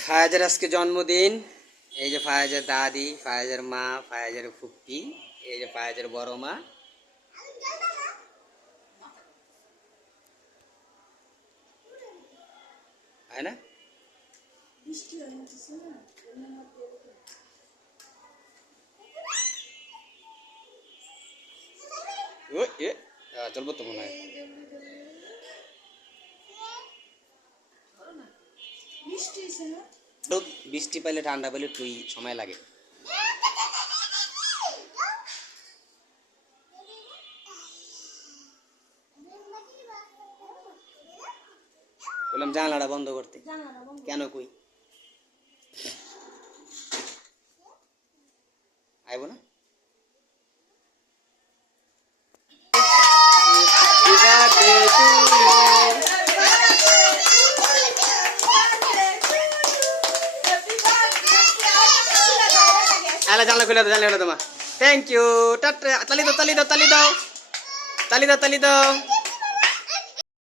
ফায়াজের আজকে জন্মদিন। এই যে ফায়াজের দাদি, ফায়াজের মা, ফায়াজের ফুপ্পি, এই যে ফায়াজের বড় মা। হয় না? চলবো তো মনে হয়। বৃষ্টি পাইলে ঠান্ডা পাইলে একটু সময় লাগে। বললাম জানলাটা বন্ধ করতে। কেন কই আইব না? জানলা খুলে দাও, জানলা খুলে তোমার। Thank you. তালি দাও, তালি দাও, তালি দাও, তালি দাও, তালি দাও।